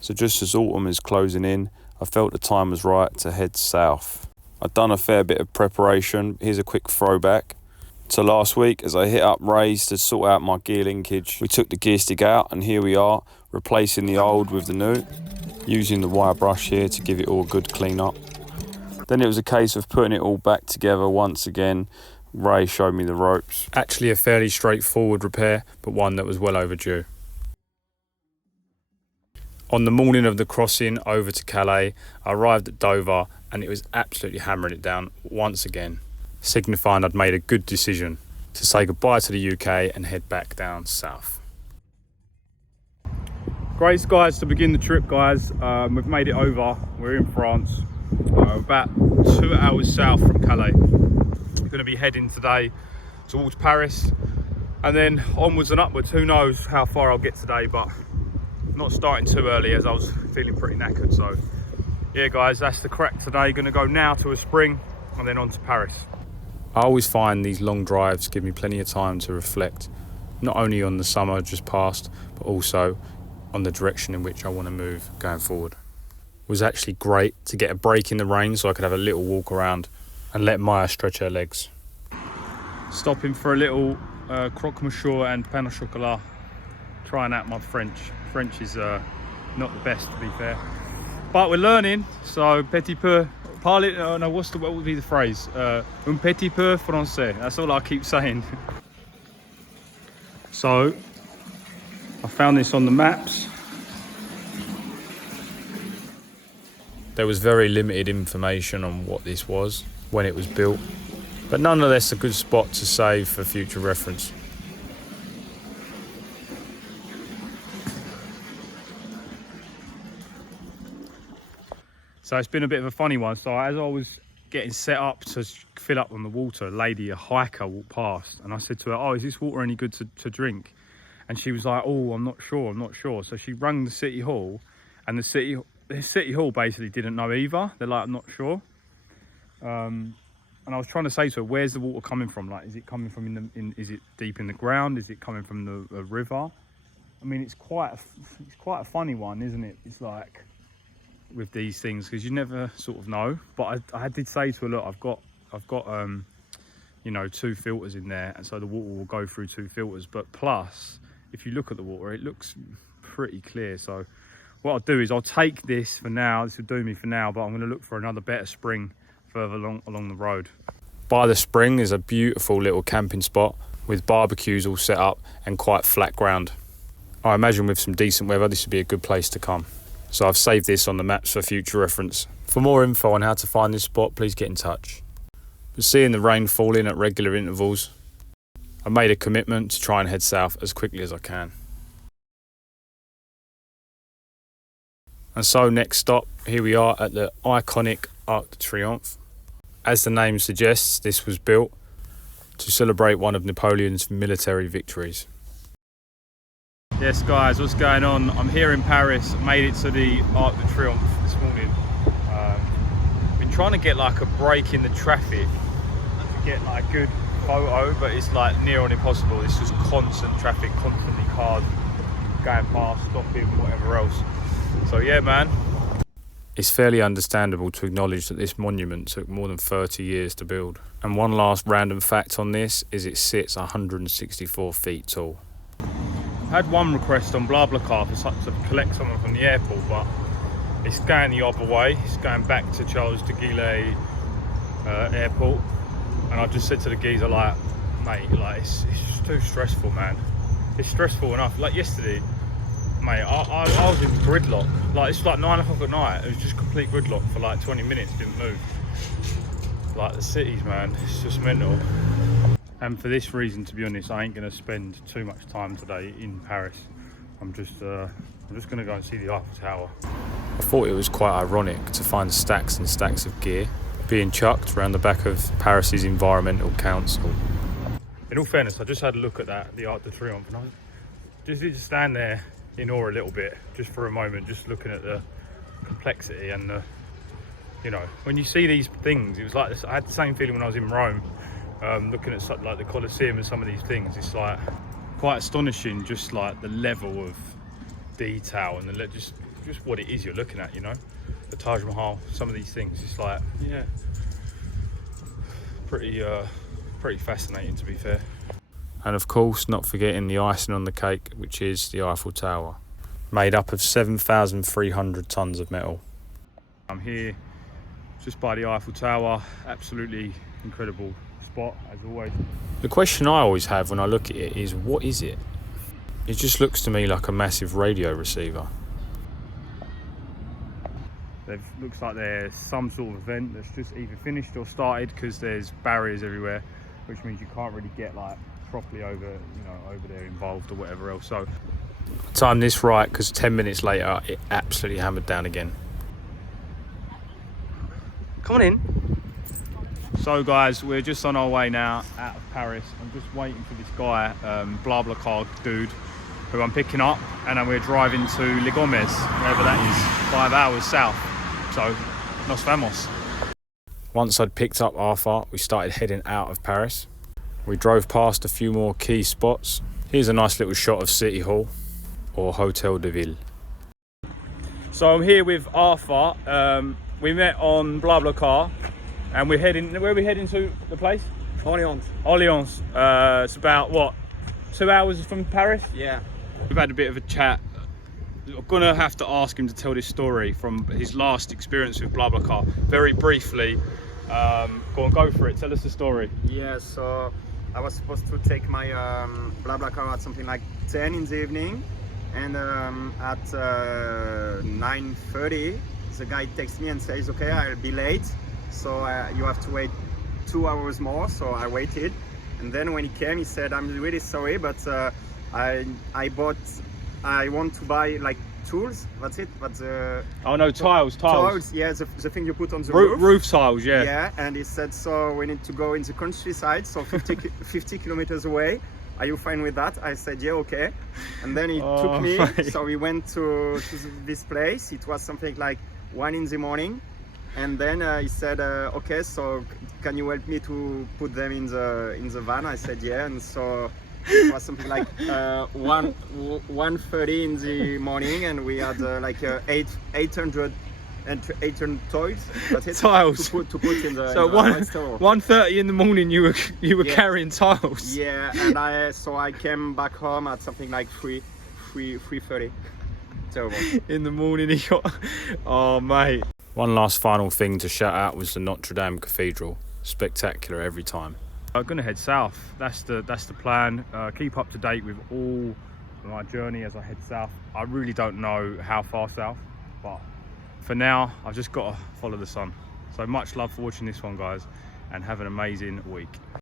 So just as autumn is closing in, I felt the time was right to head south. I'd done a fair bit of preparation. Here's a quick throwback to last week as I hit up Ray's to sort out my gear linkage. We took the gear stick out and here we are, replacing the old with the new, using the wire brush here to give it all a good clean up. Then it was a case of putting it all back together once again. Ray showed me the ropes. Actually a fairly straightforward repair, but one that was well overdue. On the morning of the crossing over to Calais, I arrived at Dover and it was absolutely hammering it down once again, signifying I'd made a good decision to say goodbye to the UK and head back down south. Great skies to begin the trip, guys. We've made it over. We're in France, about 2 hours south from Calais. We're going to be heading today towards Paris and then onwards and upwards. Who knows how far I'll get today, but not starting too early as I was feeling pretty knackered. So yeah guys, that's the crack today. Going to go now to a spring and then on to Paris. I always find these long drives give me plenty of time to reflect, not only on the summer just past, but also on the direction in which I want to move going forward. It was actually great to get a break in the rain so I could have a little walk around and let Maya stretch her legs. Stopping for a little croque monsieur and pain au chocolat, trying out my French. French is not the best, to be fair, but we're learning. So petit peu, parler. No, what would be the phrase? Un petit peu français. That's all I keep saying. So I found this on the maps. There was very limited information on what this was when it was built, but nonetheless a good spot to save for future reference. So it's been a bit of a funny one. So as I was getting set up to fill up on the water, a hiker walked past and I said to her, "Oh, is this water any good to drink?" And she was like, "Oh, I'm not sure. So she rang the city hall and the city hall basically didn't know either. They're like, "I'm not sure." And I was trying to say to her, "Where's the water coming from? Like, is it coming from is it deep in the ground? Is it coming from the river?" I mean, it's quite a funny one, isn't it? It's like with these things, because you never sort of know. But I did say to her, "Look, I've got you know, 2 filters in there, and so the water will go through 2 filters. But plus, if you look at the water, it looks pretty clear. So what I'll do is I'll take this for now. This will do me for now, but I'm going to look for another better spring further along the road." By the spring is a beautiful little camping spot with barbecues all set up and quite flat ground. I imagine with some decent weather this would be a good place to come. So I've saved this on the maps for future reference. For more info on how to find this spot, please get in touch. But seeing the rain falling at regular intervals, I made a commitment to try and head south as quickly as I can. And so next stop, here we are at the iconic Arc de Triomphe. As the name suggests, this was built to celebrate one of Napoleon's military victories. Yes guys, what's going on? I'm here in Paris. I made it to the Arc de Triomphe this morning. Been trying to get like a break in the traffic to get like a good photo, but it's like near on impossible. It's just constant traffic, constantly cars going past, stopping, whatever else. So yeah, man. It's fairly understandable to acknowledge that this monument took more than 30 years to build. And one last random fact on this is it sits 164 feet tall. I had one request on BlaBlaCar to collect someone from the airport, but it's going the other way. It's going back to Charles de Gaulle airport, and I just said to the geezer, like, "Mate, like it's just too stressful, man. It's stressful enough. Like yesterday, mate, I was in gridlock. Like it's like 9 o'clock at night. It was just complete gridlock for like 20 minutes. Didn't move. Like the cities, man. It's just mental." And for this reason, to be honest, I ain't going to spend too much time today in Paris. I'm just going to go and see the Eiffel Tower. I thought it was quite ironic to find stacks and stacks of gear being chucked around the back of Paris's Environmental Council. In all fairness, I just had a look at the Arc de Triomphe, and I just need to stand there in awe a little bit, just for a moment, just looking at the complexity and the, you know, when you see these things, it was like this, I had the same feeling when I was in Rome. Looking at like the Colosseum and some of these things, it's like quite astonishing, just like the level of detail and just just what it is you're looking at, you know. The Taj Mahal, some of these things, it's like, yeah, pretty fascinating, to be fair. And of course, not forgetting the icing on the cake, which is the Eiffel Tower, made up of 7,300 tons of metal. I'm here just by the Eiffel Tower, absolutely incredible spot as always. The question I always have when I look at it is, what is it? It just looks to me like a massive radio receiver. Looks like there's some sort of event that's just either finished or started, because there's barriers everywhere, which means you can't really get like properly over, you know, over there involved or whatever else. So time this right, because 10 minutes later it absolutely hammered down again. Come on in. So guys, we're just on our way now out of Paris. I'm just waiting for this guy, BlaBlaCar dude, who I'm picking up, and then we're driving to Les Gomes, wherever that is, 5 hours south. So, nos vamos. Once I'd picked up Arthur, we started heading out of Paris. We drove past a few more key spots. Here's a nice little shot of City Hall, or Hotel de Ville. So I'm here with Arthur. We met on BlaBlaCar, and we're heading, where are we heading to, the place? Orléans. Orléans. It's about, what, 2 hours from Paris? Yeah. We've had a bit of a chat. I'm gonna have to ask him to tell this story from his last experience with BlaBlaCar. Very briefly, go for it. Tell us the story. Yeah, so I was supposed to take my BlaBlaCar at something like 10 in the evening, and at 9:30, the guy texts me and says, okay, I'll be late, so you have to wait 2 hours more. So I waited, and then when he came, he said, I'm really sorry, but I want to buy like tools, that's it, but oh no, tiles. Yeah, the thing you put on the roof tiles, yeah. Yeah, and he said, so we need to go in the countryside, so 50 kilometers away. Are you fine with that? I said, yeah, okay. And then he took me, so we went to this place. It was something like 1 in the morning, and then he said, okay, so can you help me to put them in the van? I said, yeah. And so it was something like 1:30 in the morning, and we had like 800 toys. That's it. Tiles to put in the. So 1:30 in the morning, you were carrying tiles. Yeah, and I came back home at something like 3:30. Terrible. In the morning, he got. Oh mate. One last final thing to shout out was the Notre Dame Cathedral. Spectacular every time. I'm gonna head south. That's the plan. Keep up to date with all my journey as I head south. I really don't know how far south, but for now I've just got to follow the sun. So much love for watching this one, guys, and have an amazing week.